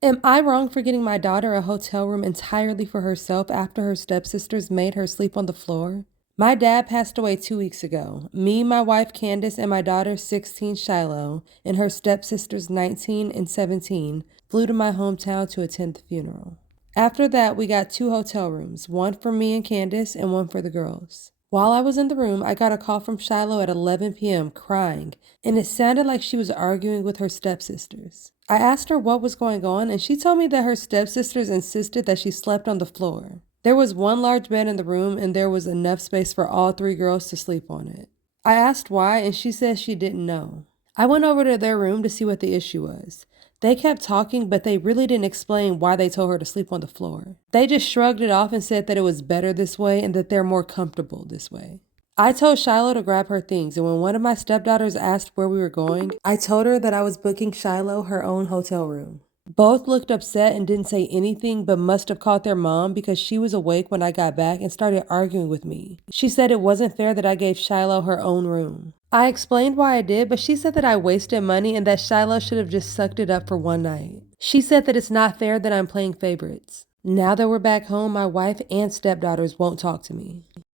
Am I wrong for getting my daughter a hotel room entirely for herself after her stepsisters made her sleep on the floor? My dad passed away 2 weeks ago. Me, my wife Candace, and my daughter 16 Shiloh, and her stepsisters 19 and 17 flew to my hometown to attend the funeral. After that, we got 2 hotel rooms, one for me and Candace and one for the girls. While I was in the room, I got a call from Shiloh at 11 p.m. crying, and it sounded like she was arguing with her stepsisters. I asked her what was going on, and she told me that her stepsisters insisted that she slept on the floor. There was one large bed in the room, and there was enough space for all 3 girls to sleep on it. I asked why, and she said she didn't know. I went over to their room to see what the issue was. They kept talking, but they really didn't explain why they told her to sleep on the floor. They just shrugged it off and said that it was better this way and that they're more comfortable this way. I told Shiloh to grab her things, and when one of my stepdaughters asked where we were going, I told her that I was booking Shiloh her own hotel room. Both looked upset and didn't say anything, but must have called their mom because she was awake when I got back and started arguing with me. She said it wasn't fair that I gave Shiloh her own room. I explained why I did, but she said that I wasted money and that Shiloh should have just sucked it up for one night. She said that it's not fair that I'm playing favorites. Now that we're back home, my wife and stepdaughters won't talk to me.